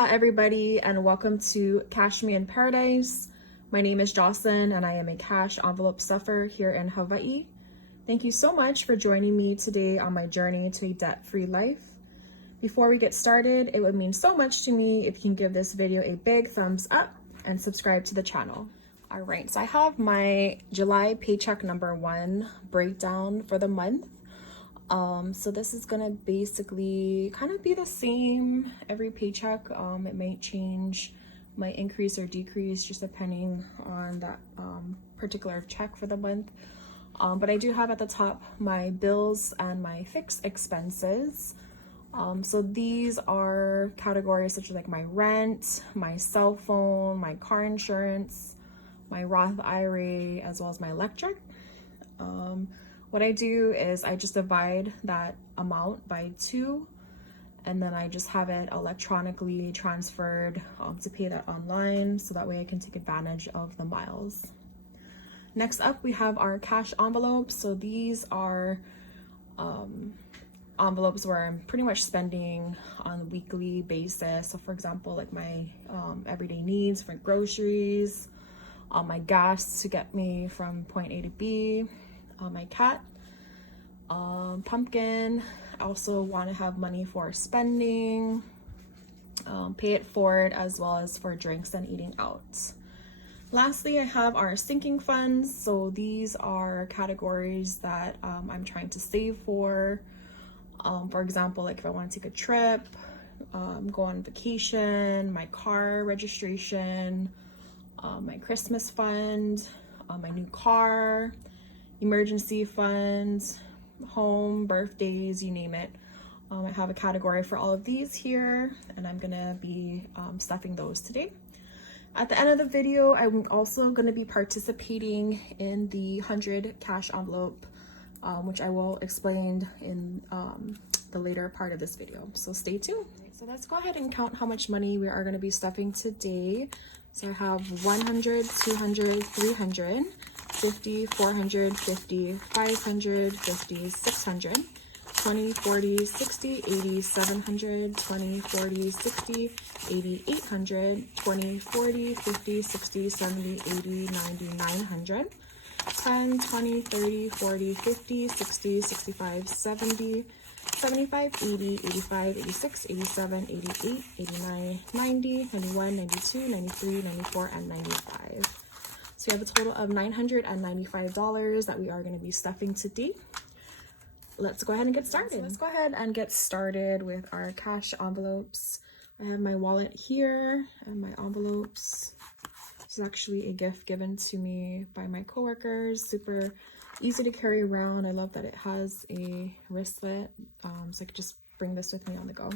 Aloha everybody and welcome to Cash Me in Paradise. My name is Jocelyn and I am a cash envelope stuffer here in Hawaii. Thank you so much for joining me today on my journey to a debt-free life. Before we get started, it would mean so much to me if you can give this video a big thumbs up and subscribe to the channel. All right, so I have my July paycheck number 1 breakdown for the month. So this is gonna basically kind of be the same every paycheck. It might change, might increase or decrease just depending on that particular check for the month. But I do have at the top my bills and my fixed expenses. So these are categories such as like my rent, my cell phone, my car insurance, my Roth IRA, as well as my electric. What I do is I just divide that amount by 2 and then I just have it electronically transferred to pay that online, so that way I can take advantage of the miles. Next up, we have our cash envelopes. So these are envelopes where I'm pretty much spending on a weekly basis. So for example, like my everyday needs for groceries, my gas to get me from point A to B, my cat, pumpkin. I also want to have money for spending, pay it forward, as well as for drinks and eating out. Lastly, I have our sinking funds. So these are categories that I'm trying to save for. For example, like if I want to take a trip, go on vacation, my car registration, my Christmas fund, my new car, emergency funds, home, birthdays, you name it. I have a category for all of these here, and I'm gonna be stuffing those today. At the end of the video, I'm also gonna be participating in the 100 cash envelope, which I will explain in the later part of this video, so stay tuned. So let's go ahead and count how much money we are gonna be stuffing today. So I have 100, 200, 300, 50, 450, 550, 600, 20, 40, 60, 80, 700, 20, 40, 60, 80, 800, 20, 40, 50, 60, 70, 80, 90, 900, 10, 20, 30, 40, 50, 60, 65, 70, 75, 80, 85, 86, 87, 88, 89, 90, 91, 92, 93, 94, and 95. So we have a total of $995 that we are going to be stuffing today. Let's go ahead and get started. So let's go ahead and get started with our cash envelopes. I have my wallet here and my envelopes. This is actually a gift given to me by my coworkers. Super easy to carry around. I love that it has a wristlet, so I could just bring this with me on the go.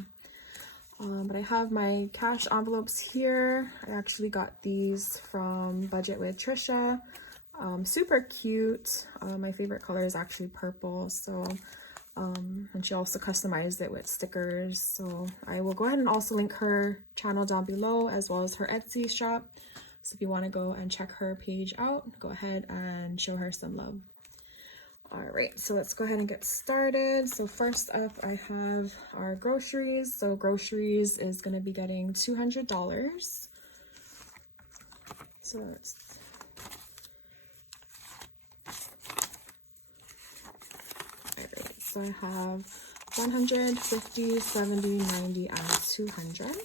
But I have my cash envelopes here. I actually got these from Budget with Trisha. Super cute. My favorite color is actually purple. So, and she also customized it with stickers. So I will go ahead and also link her channel down below, as well as her Etsy shop. So if you want to go and check her page out, go ahead and show her some love. All right, so let's go ahead and get started. So first up, I have our groceries. So groceries is going to be getting $200. So let's... All right, so I have 100, 50, 70, 90, and 200.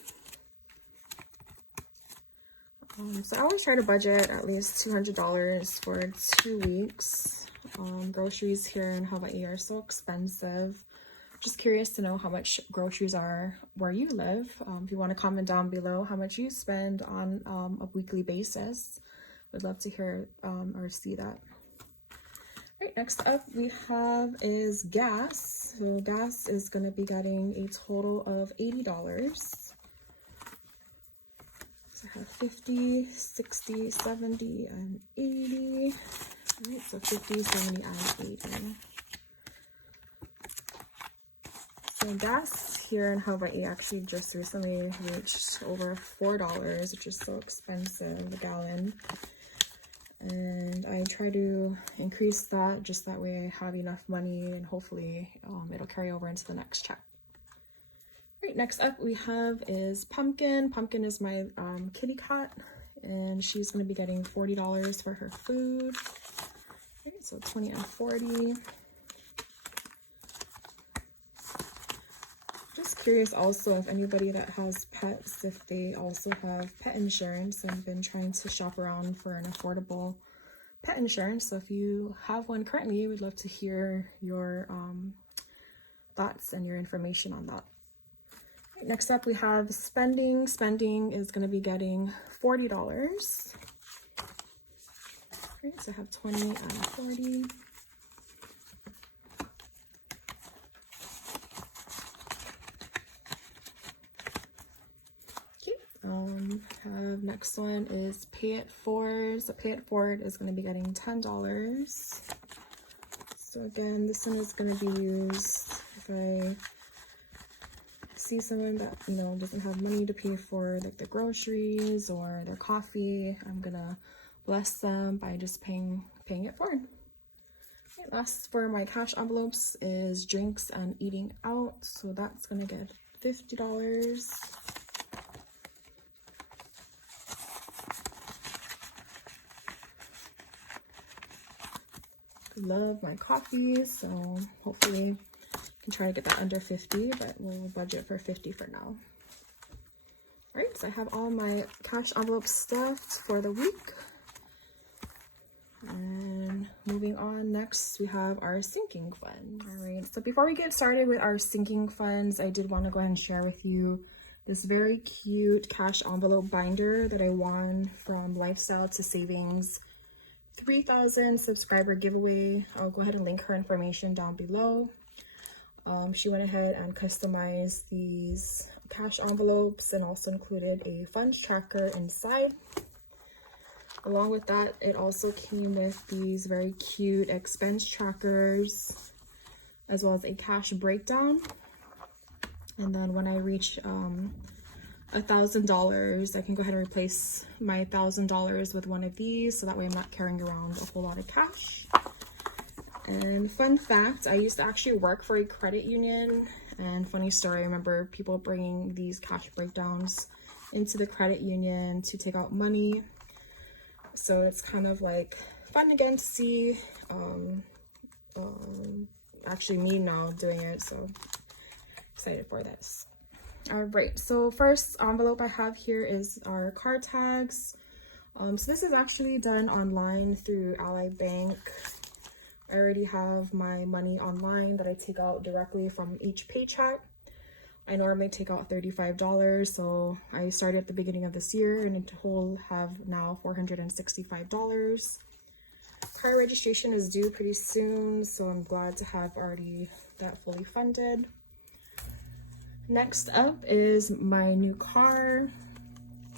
So I always try to budget at least $200 for 2 weeks. Groceries here in Hawaii are so expensive. Just curious to know how much groceries are where you live. If you want to comment down below how much you spend on a weekly basis, would love to hear or see that. All right, next up we have is gas. So gas is going to be getting a total of $80. So I have 50, 60, 70, and 80. All right, so 50, 70, and 80. So gas here in Hawaii actually just recently reached over $4, which is so expensive, a gallon. And I try to increase that, just that way I have enough money and hopefully it'll carry over into the next check. Right, next up we have is Pumpkin. Pumpkin is my kitty cat, and she's going to be getting $40 for her food. Okay, so 20 and 40. Just curious also if anybody that has pets, if they also have pet insurance. I've been trying to shop around for an affordable pet insurance, so if you have one currently, we'd love to hear your thoughts and your information on that. Right, next up we have spending. Spending is going to be getting $40. Right, so I have 20 and 40. Have next one is Pay It Forward. So Pay It Forward is going to be getting $10. So again, this one is going to be used if I see someone that, you know, doesn't have money to pay for like their groceries or their coffee. I'm gonna bless them by just paying it forward. Okay, last for my cash envelopes is drinks and eating out. So that's gonna get $50. Love my coffee, so hopefully I can try to get that under 50, but we'll budget for 50 for now. All right, so I have all my cash envelopes stuffed for the week. And moving on, next we have our sinking funds. All right, so before we get started with our sinking funds, I did want to go ahead and share with you this very cute cash envelope binder that I won from Lifestyle to Savings 3,000 subscriber giveaway. I'll go ahead and link her information down below. She went ahead and customized these cash envelopes and also included a funds tracker inside. Along with that, it also came with these very cute expense trackers as well as a cash breakdown. And then when I reach $1,000, I can go ahead and replace my $1,000 with one of these, so that way I'm not carrying around a whole lot of cash. And fun fact, I used to actually work for a credit union, and funny story, I remember people bringing these cash breakdowns into the credit union to take out money. So it's kind of like fun again to see actually me now doing it, so excited for this. All right, so first envelope I have here is our card tags. So this is actually done online through Ally Bank. I already have my money online that I take out directly from each paycheck. I normally take out $35, so I started at the beginning of this year and in total have now $465. Car registration is due pretty soon, so I'm glad to have already that fully funded. Next up is my new car.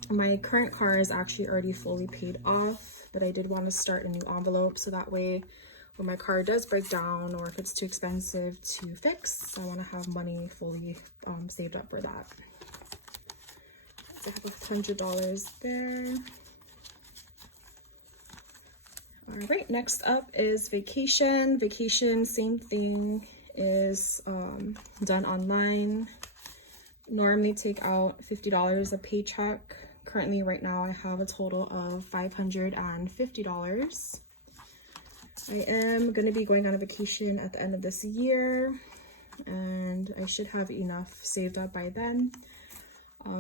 My current car is actually already fully paid off, but I did want to start a new envelope so that way when my car does break down or if it's too expensive to fix, I want to have money fully saved up for that. So I have $100 there. All right, next up is vacation. Vacation, same thing, is done online. Normally take out $50 a paycheck. Currently right now I have a total of $550. I am going to be going on a vacation at the end of this year and I should have enough saved up by then.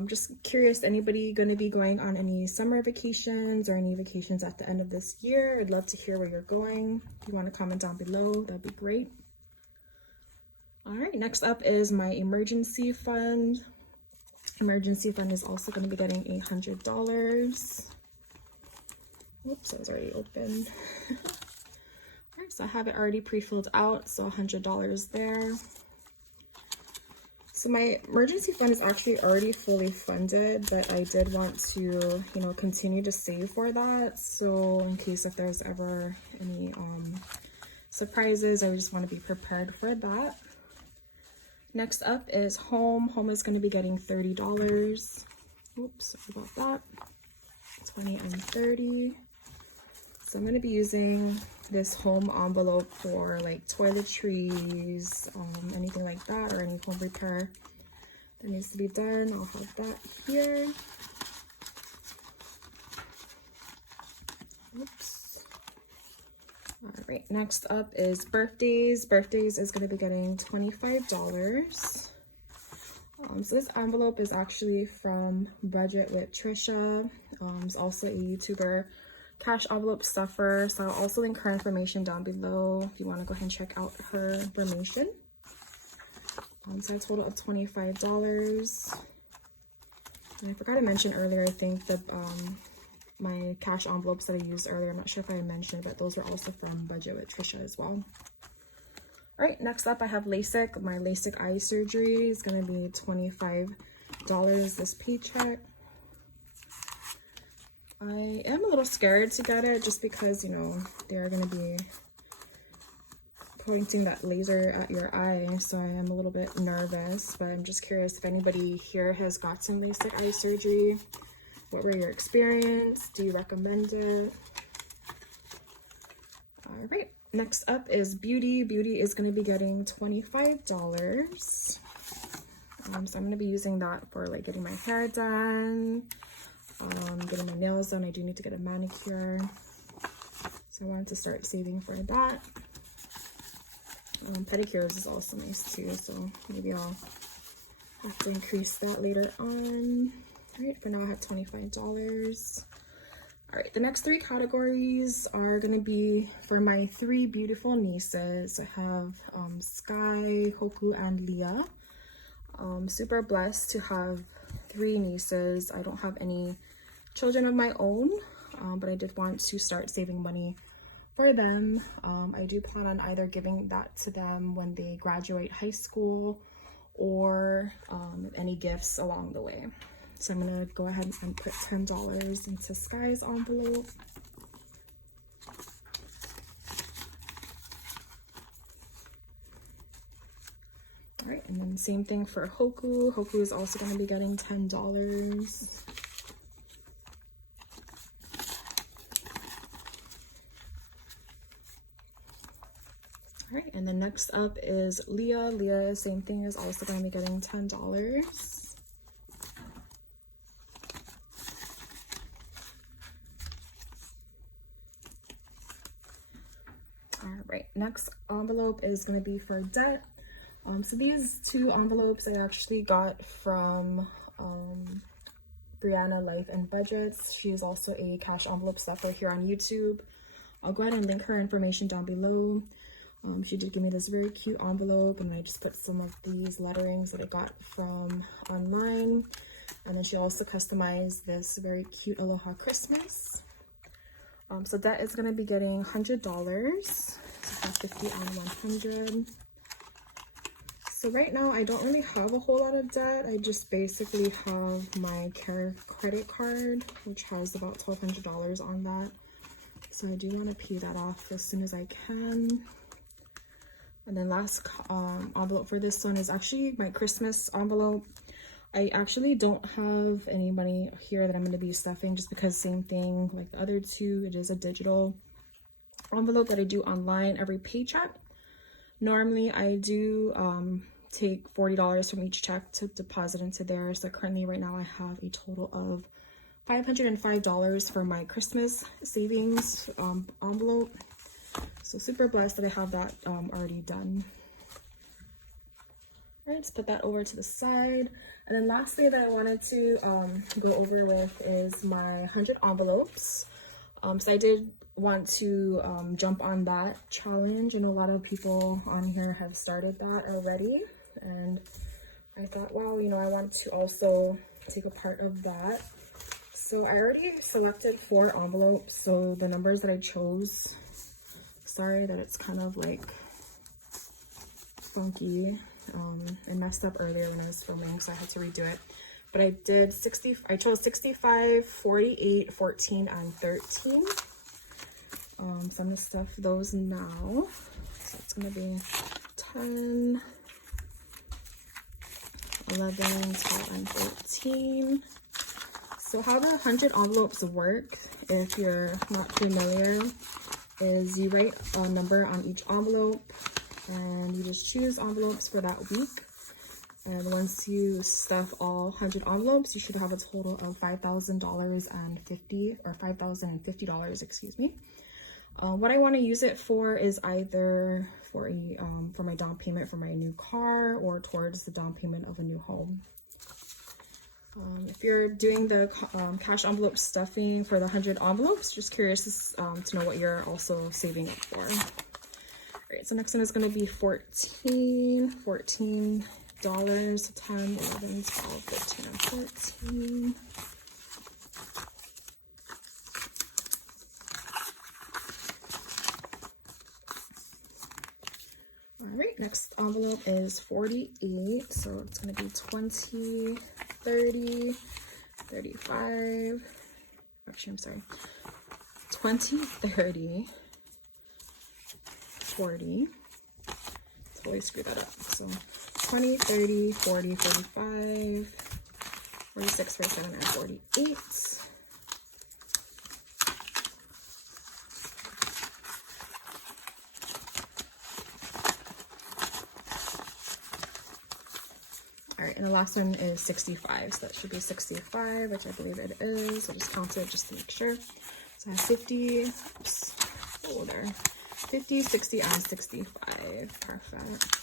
Just curious, anybody going to be going on any summer vacations or any vacations at the end of this year? I'd love to hear where you're going. If you want to comment down below, that'd be great. All right, next up is my emergency fund. Emergency fund is also going to be getting $100. Oops, it was already open. All right, so I have it already pre-filled out, so $100 there. So my emergency fund is actually already fully funded, but I did want to, continue to save for that. So in case if there's ever any surprises, I just want to be prepared for that. Next up is home. Home is going to be getting $30. Oops, sorry about that. 20 and 30. So I'm going to be using this home envelope for like toiletries, anything like that, or any home repair that needs to be done. I'll have that here. Oops. All right, next up is birthdays. Birthdays is going to be getting $25. So this envelope is actually from Budget with Trisha. She's also a YouTuber cash envelope stuffer. So I'll also link her information down below if you want to go ahead and check out her information. So a total of $25. And I forgot to mention earlier, I think the my cash envelopes that I used earlier, I'm not sure if I mentioned, but those are also from Budget with Trisha as well. All right, next up I have LASIK. My LASIK eye surgery is going to be $25 this paycheck. I am a little scared to get it just because, you know, they're going to be pointing that laser at your eye, so I am a little bit nervous, but I'm just curious if anybody here has got some LASIK eye surgery. What were your experience? Do you recommend it? All right, next up is beauty. Beauty is going to be getting $25. So I'm going to be using that for like getting my hair done, getting my nails done. I do need to get a manicure, so I wanted to start saving for that. Pedicures is also nice too, so maybe I'll have to increase that later on. All right, for now I have $25. All right, the next three categories are going to be for my three beautiful nieces. I have Sky, Hoku, and Leah. Super blessed to have three nieces. I don't have any children of my own, but I did want to start saving money for them. I do plan on either giving that to them when they graduate high school or any gifts along the way. So I'm gonna go ahead and put $10 into Sky's envelope. All right, and then same thing for Hoku. Hoku is also gonna be getting $10. All right, and then next up is Leah. Leah, same thing, is also going to be getting $10. All right, next envelope is going to be for debt. So these two envelopes I actually got from Briana Life and Budgets. She is also a cash envelope stuffer here on YouTube. I'll go ahead and link her information down below. She did give me this very cute envelope, and I just put some of these letterings that I got from online. And then she also customized this very cute Aloha Christmas. So debt is going to be getting $100. So 50 and 100. So right now I don't really have a whole lot of debt. I just basically have my Care credit card, which has about $1,200 on that. So I do want to pay that off as soon as I can. And then last envelope for this one is actually my Christmas envelope. I actually don't have any money here that I'm going to be stuffing, just because same thing like the other two, it is a digital envelope that I do online every paycheck. Normally I do take $40 from each check to deposit into there. So currently right now I have a total of $505 for my Christmas savings envelope. So super blessed that I have that already done. All right, let's put that over to the side. And then lastly that I wanted to go over with is my 100 envelopes. So I did want to jump on that challenge, and a lot of people on here have started that already. And I thought, wow, you know, I want to also take a part of that. So I already selected 4 envelopes. So the numbers that I chose, sorry that it's kind of like funky. I messed up earlier when I was filming, so I had to redo it. But I did I chose 65, 48, 14, and 13. So I'm gonna stuff those now. So it's gonna be 10, 11, 12, and 13. So how the 100 envelopes work, if you're not familiar, is you write a number on each envelope and you just choose envelopes for that week. And once you stuff all 100 envelopes, you should have a total of $5,050, excuse me. What I want to use it for is either for my down payment for my new car or towards the down payment of a new home. If you're doing the cash envelope stuffing for the 100 envelopes, just curious to know what you're also saving up for. All right, so next one is going to be $14, $10, 11, 12, 13, and 14. All right, next envelope is 48, so it's going to be 20, 30, 35, actually, I'm sorry, 20, 30, 40, totally screwed that up, so 20, 30, 40, 45, 46, 47, and 48. All right, and the last one is 65, so that should be 65, which I believe it is. I'll just count it just to make sure. So I have 50, oops, oh there, 50, 60, and 65, perfect.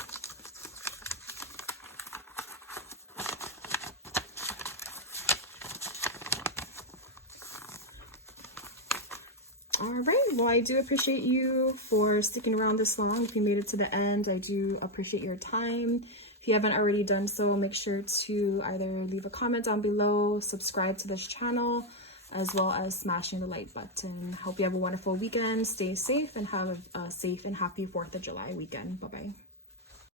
All right, well, I do appreciate you for sticking around this long. If you made it to the end, I do appreciate your time. If you haven't already done so, make sure to either leave a comment down below, subscribe to this channel, as well as smashing the like button. Hope you have a wonderful weekend. Stay safe and have a safe and happy 4th of July weekend. Bye-bye.